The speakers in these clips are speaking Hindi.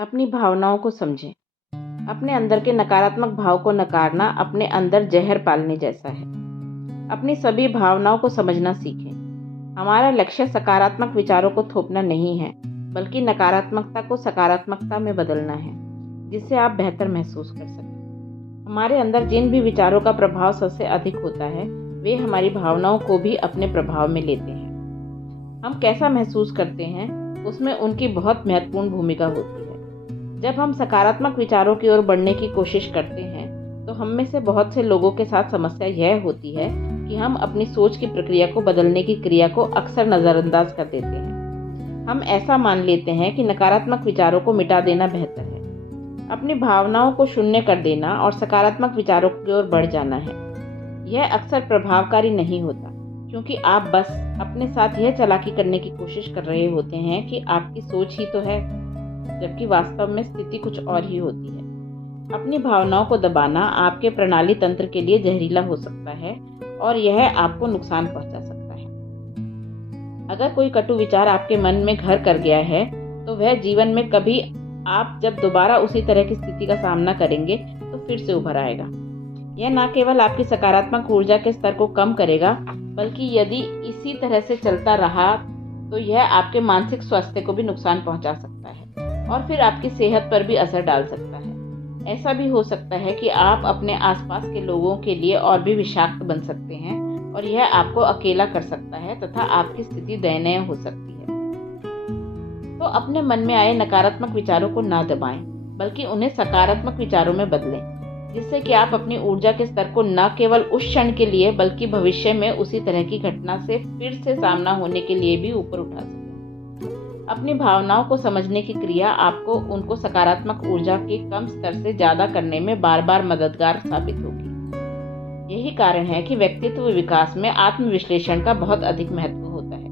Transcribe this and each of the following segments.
अपनी भावनाओं को समझें। अपने अंदर के नकारात्मक भाव को नकारना अपने अंदर जहर पालने जैसा है। अपनी सभी भावनाओं को समझना सीखें। हमारा लक्ष्य सकारात्मक विचारों को थोपना नहीं है, बल्कि नकारात्मकता को सकारात्मकता में बदलना है, जिससे आप बेहतर महसूस कर सकें। हमारे अंदर जिन भी विचारों का प्रभाव सबसे अधिक होता है, वे हमारी भावनाओं को भी अपने प्रभाव में लेते हैं। हम कैसा महसूस करते हैं, उसमें उनकी बहुत महत्वपूर्ण भूमिका होती है। जब हम सकारात्मक विचारों की ओर बढ़ने की कोशिश करते हैं, तो हम में से बहुत से लोगों के साथ समस्या यह होती है कि हम अपनी सोच की प्रक्रिया को बदलने की क्रिया को अक्सर नज़रअंदाज कर देते हैं। हम ऐसा मान लेते हैं कि नकारात्मक विचारों को मिटा देना बेहतर है, अपनी भावनाओं को शून्य कर देना और सकारात्मक विचारों की ओर बढ़ जाना है। यह अक्सर प्रभावकारी नहीं होता, क्योंकि आप बस अपने साथ यह चालाकी करने की कोशिश कर रहे होते हैं कि आपकी सोच ही तो है, जबकि वास्तव में स्थिति कुछ और ही होती है। अपनी भावनाओं को दबाना आपके प्रणाली तंत्र के लिए जहरीला हो सकता है और यह आपको नुकसान पहुंचा सकता है। अगर कोई कटु विचार आपके मन में घर कर गया है, तो वह जीवन में कभी आप जब दोबारा उसी तरह की स्थिति का सामना करेंगे तो फिर से उभर आएगा। यह न केवल आपकी सकारात्मक ऊर्जा के स्तर को कम करेगा, बल्कि यदि इसी तरह से चलता रहा तो यह आपके मानसिक स्वास्थ्य को भी नुकसान पहुंचा सकता है और फिर आपकी सेहत पर भी असर डाल सकता है। ऐसा भी हो सकता है कि आप अपने आसपास के लोगों के लिए और भी विषाक्त बन सकते हैं और यह आपको अकेला कर सकता है तथा आपकी स्थिति दयनीय हो सकती है। तो अपने मन में आए नकारात्मक विचारों को ना दबाएं, बल्कि उन्हें सकारात्मक विचारों में बदलें, जिससे कि आप अपनी ऊर्जा के स्तर को न केवल उस क्षण के लिए बल्कि भविष्य में उसी तरह की घटना से फिर से सामना होने के लिए भी ऊपर उठा सकें। अपनी भावनाओं को समझने की क्रिया आपको उनको सकारात्मक ऊर्जा के कम स्तर से ज्यादा करने में बार बार मददगार साबित होगी। यही कारण है कि व्यक्तित्व विकास में आत्मविश्लेषण का बहुत अधिक महत्व होता है।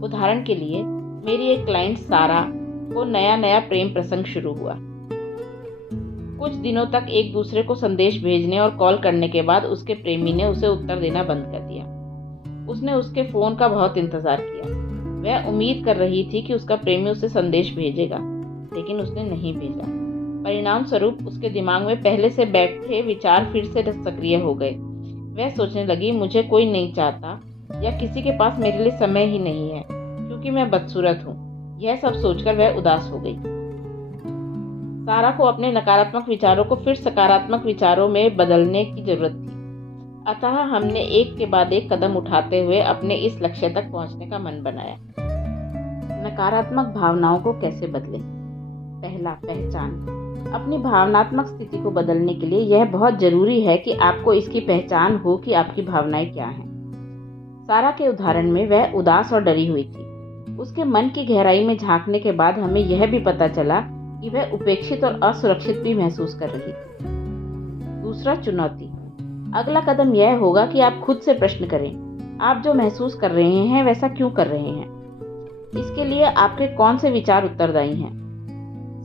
उदाहरण के लिए, मेरी एक क्लाइंट सारा को नया प्रेम प्रसंग शुरू हुआ। कुछ दिनों तक एक दूसरे को संदेश भेजने और कॉल करने के बाद उसके प्रेमी ने उसे उत्तर देना बंद कर दिया। उसने उसके फोन का बहुत इंतजार किया। वह उम्मीद कर रही थी कि उसका प्रेमी उसे संदेश भेजेगा, लेकिन उसने नहीं भेजा। परिणाम स्वरूप उसके दिमाग में पहले से बैठे विचार फिर से सक्रिय हो गए। वह सोचने लगी, मुझे कोई नहीं चाहता या किसी के पास मेरे लिए समय ही नहीं है, क्योंकि मैं बदसूरत हूँ। यह सब सोचकर वह उदास हो गई। सारा को अपने नकारात्मक विचारों को फिर सकारात्मक विचारों में बदलने की जरूरत थी। अतः हमने एक के बाद एक कदम उठाते हुए अपने इस लक्ष्य तक पहुंचने का मन बनाया। नकारात्मक भावनाओं को कैसे बदलें? पहला, पहचान। अपनी भावनात्मक स्थिति को बदलने के लिए यह बहुत जरूरी है कि आपको इसकी पहचान हो कि आपकी भावनाएं क्या हैं। सारा के उदाहरण में वह उदास और डरी हुई थी। उसके मन की गहराई में झांकने के बाद हमें यह भी पता चला कि वह उपेक्षित और असुरक्षित भी महसूस कर रही थी। दूसरा, चुनौती। अगला कदम यह होगा कि आप खुद से प्रश्न करें, आप जो महसूस कर रहे हैं वैसा क्यों कर रहे हैं? इसके लिए आपके कौन से विचार उत्तरदायी हैं?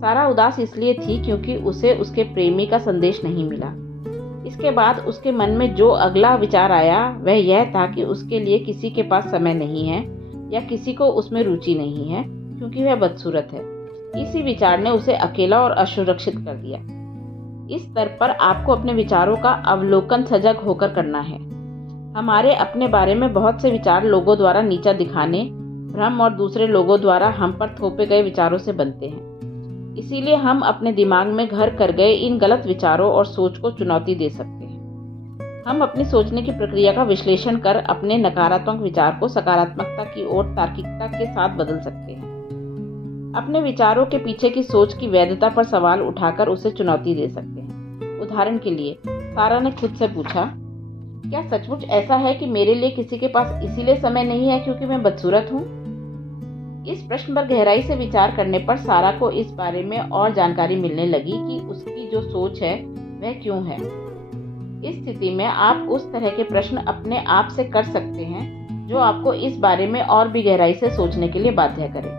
सारा उदास इसलिए थी क्योंकि उसे उसके प्रेमी का संदेश नहीं मिला। इसके बाद उसके मन में जो अगला विचार आया वह यह था कि उसके लिए किसी के पास समय नहीं है या किसी को उसमें रुचि नहीं है, क्योंकि वह बदसूरत है। इसी विचार ने उसे अकेला और असुरक्षित कर दिया। इस स्तर पर आपको अपने विचारों का अवलोकन सजग होकर करना है। हमारे अपने बारे में बहुत से विचार लोगों द्वारा नीचा दिखाने, भ्रम और दूसरे लोगों द्वारा हम पर थोपे गए विचारों से बनते हैं। इसीलिए हम अपने दिमाग में घर कर गए इन गलत विचारों और सोच को चुनौती दे सकते हैं। हम अपनी सोचने की प्रक्रिया का विश्लेषण कर अपने नकारात्मक विचार को सकारात्मकता की ओर तार्किकता के साथ बदल सकते हैं। अपने विचारों के पीछे की सोच की वैधता पर सवाल उठाकर उसे चुनौती दे सकते हैं। उदाहरण के लिए, सारा ने खुद से पूछा, क्या सचमुच ऐसा है कि मेरे लिए किसी के पास इसीलिए समय नहीं है क्योंकि मैं बदसूरत हूँ? इस प्रश्न पर गहराई से विचार करने पर सारा को इस बारे में और जानकारी मिलने लगी कि उसकी जो सोच है वह क्यों है। इस स्थिति में आप उस तरह के प्रश्न अपने आप से कर सकते हैं जो आपको इस बारे में और भी गहराई से सोचने के लिए बाध्य करें।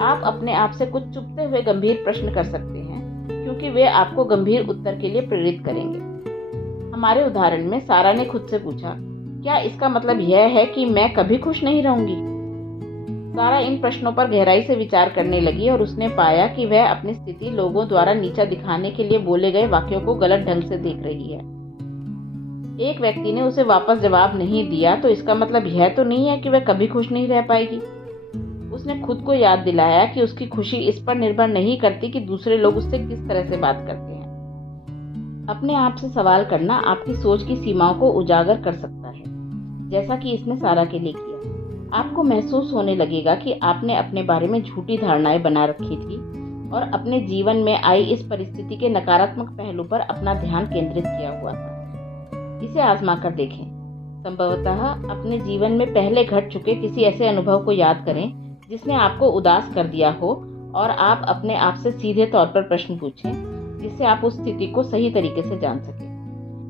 आप अपने आप से कुछ चुभते हुए गंभीर प्रश्न कर सकते हैं, क्योंकि वे आपको गंभीर उत्तर के लिए प्रेरित करेंगे। हमारे उदाहरण में सारा ने खुद से पूछा, क्या इसका मतलब यह है कि मैं कभी खुश नहीं रहूंगी? सारा इन प्रश्नों पर गहराई से विचार करने लगी और उसने पाया कि वह अपनी स्थिति लोगों द्वारा नीचा दिखाने के लिए बोले गए वाक्यों को गलत ढंग से देख रही है। एक व्यक्ति ने उसे वापस जवाब नहीं दिया तो इसका मतलब यह तो नहीं है कि वह कभी खुश नहीं रह पाएगी। उसने खुद को याद दिलाया कि उसकी खुशी इस पर निर्भर नहीं करती कि दूसरे लोग उससे किस तरह से बात करते हैं। अपने आप से सवाल करना आपकी सोच की सीमाओं को उजागर कर सकता है, जैसा कि इसने सारा के लिए किया। आपको महसूस होने लगेगा कि आपने अपने बारे में झूठी धारणाएं बना रखी थी और अपने जीवन में आई इस परिस्थिति के नकारात्मक पहलू पर अपना ध्यान केंद्रित किया हुआ था। इसे आजमा कर देखें। संभवतः अपने जीवन में पहले घट चुके किसी ऐसे अनुभव को याद करें जिसने आपको उदास कर दिया हो और आप अपने आप से सीधे तौर पर प्रश्न पूछें, जिससे आप उस स्थिति को सही तरीके से जान सकें।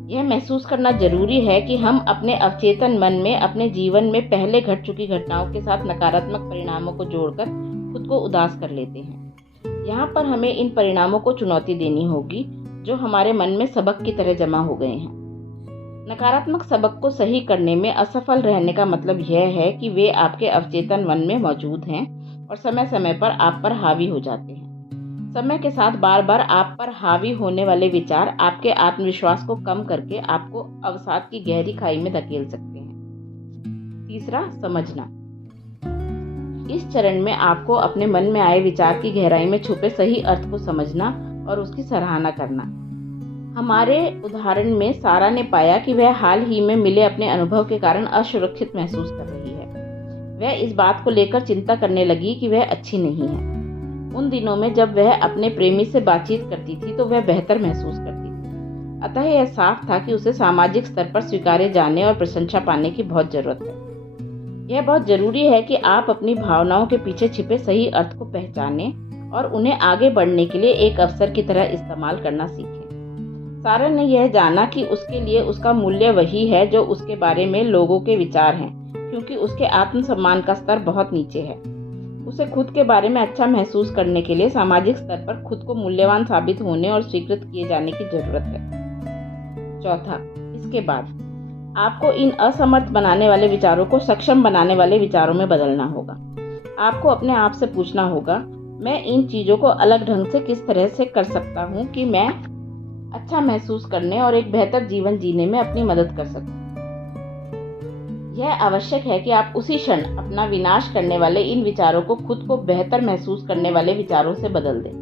यह महसूस करना जरूरी है कि हम अपने अवचेतन मन में अपने जीवन में पहले घट चुकी घटनाओं के साथ नकारात्मक परिणामों को जोड़कर खुद को उदास कर लेते हैं। यहाँ पर हमें इन परिणामों को चुनौती देनी होगी जो हमारे मन में सबक की तरह जमा हो गए हैं। नकारात्मक सबक को सही करने में असफल रहने का मतलब यह है कि वे आपके अवचेतन मन में मौजूद हैं और समय समय पर आप पर हावी हो जाते हैं। समय के साथ बार बार आप पर हावी होने वाले विचार आपके आत्मविश्वास को कम करके आपको अवसाद की गहरी खाई में धकेल सकते हैं। तीसरा, समझना। इस चरण में आपको अपने मन में आए विचार की गहराई में छुपे सही अर्थ को समझना और उसकी सराहना करना। हमारे उदाहरण में सारा ने पाया कि वह हाल ही में मिले अपने अनुभव के कारण असुरक्षित महसूस कर रही है। वह इस बात को लेकर चिंता करने लगी कि वह अच्छी नहीं है। उन दिनों में जब वह अपने प्रेमी से बातचीत करती थी तो वह बेहतर महसूस करती थी। अतः यह साफ था कि उसे सामाजिक स्तर पर स्वीकारे जाने और प्रशंसा पाने की बहुत जरूरत है। यह बहुत जरूरी है कि आप अपनी भावनाओं के पीछे छिपे सही अर्थ को पहचानें और उन्हें आगे बढ़ने के लिए एक अवसर की तरह इस्तेमाल करना सीखें। सारा ने यह जाना कि उसके लिए उसका मूल्य वही है जो उसके बारे में लोगों के विचार हैं, क्योंकि उसके आत्मसम्मान का स्तर बहुत नीचे है। उसे खुद के बारे में अच्छा महसूस करने के लिए सामाजिक स्तर पर खुद को मूल्यवान साबित होने और स्वीकृत किए जाने की जरूरत है। चौथा, इसके बाद आपको इन असमर्थ बनाने वाले विचारों को सक्षम बनाने वाले विचारों में बदलना होगा। आपको अपने आप से पूछना होगा, मैं इन चीजों को अलग ढंग से किस तरह से कर सकता हूँ कि मैं अच्छा महसूस करने और एक बेहतर जीवन जीने में अपनी मदद कर सकूं। यह आवश्यक है कि आप उसी क्षण अपना विनाश करने वाले इन विचारों को खुद को बेहतर महसूस करने वाले विचारों से बदल दें।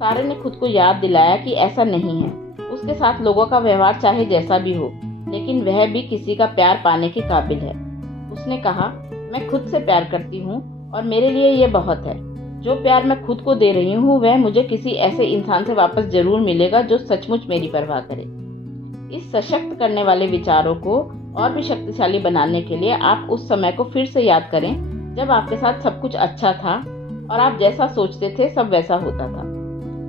सारे ने खुद को याद दिलाया कि ऐसा नहीं है। उसके साथ लोगों का व्यवहार चाहे जैसा भी हो, लेकिन वह भी किसी का प्यार पाने के काबिल है। उसने कहा, मैं खुद से प्यार करती हूँ और मेरे लिए यह बहुत है। जो प्यार मैं खुद को दे रही हूँ वह मुझे किसी ऐसे इंसान से वापस जरूर मिलेगा जो सचमुच मेरी परवाह करे। इस सशक्त करने वाले विचारों को और भी शक्तिशाली बनाने के लिए आप उस समय को फिर से याद करें जब आपके साथ सब कुछ अच्छा था और आप जैसा सोचते थे सब वैसा होता था।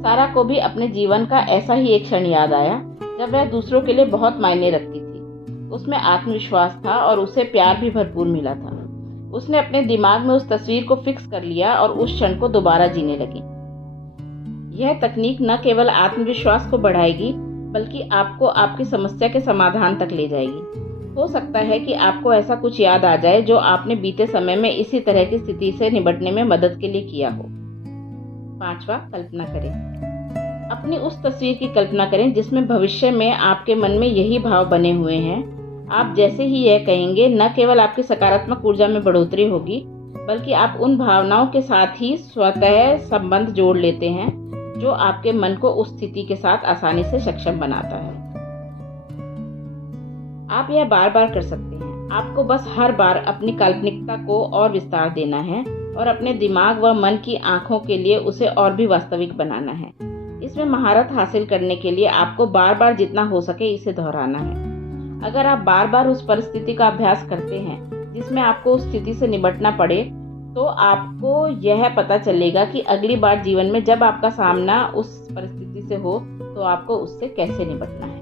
सारा को भी अपने जीवन का ऐसा ही एक क्षण याद आया जब वह दूसरों के लिए बहुत मायने रखती थी। उसमें आत्मविश्वास था और उसे प्यार भी भरपूर मिला था। उसने अपने दिमाग में उस तस्वीर को फिक्स कर लिया और उस क्षण को दोबारा जीने लगी। यह तकनीक न केवल आत्मविश्वास को बढ़ाएगी बल्कि आपको आपकी समस्या के समाधान तक ले जाएगी। हो सकता है कि आपको ऐसा कुछ याद आ जाए जो आपने बीते समय में इसी तरह की स्थिति से निपटने में मदद के लिए किया हो। पांचवा, कल्पना करें। अपनी उस तस्वीर की कल्पना करें जिसमें भविष्य में आपके मन में यही भाव बने हुए हैं। आप जैसे ही यह कहेंगे न केवल आपकी सकारात्मक ऊर्जा में बढ़ोतरी होगी बल्कि आप उन भावनाओं के साथ ही स्वतः संबंध जोड़ लेते हैं जो आपके मन को उस स्थिति के साथ आसानी से सक्षम बनाता है। आप यह बार बार कर सकते हैं। आपको बस हर बार अपनी काल्पनिकता को और विस्तार देना है और अपने दिमाग व मन की आंखों के लिए उसे और भी वास्तविक बनाना है। इसमें महारत हासिल करने के लिए आपको बार बार जितना हो सके इसे दोहराना है। अगर आप बार बार उस परिस्थिति का अभ्यास करते हैं जिसमें आपको उस स्थिति से निपटना पड़े, तो आपको यह पता चलेगा कि अगली बार जीवन में जब आपका सामना उस परिस्थिति से हो तो आपको उससे कैसे निपटना है।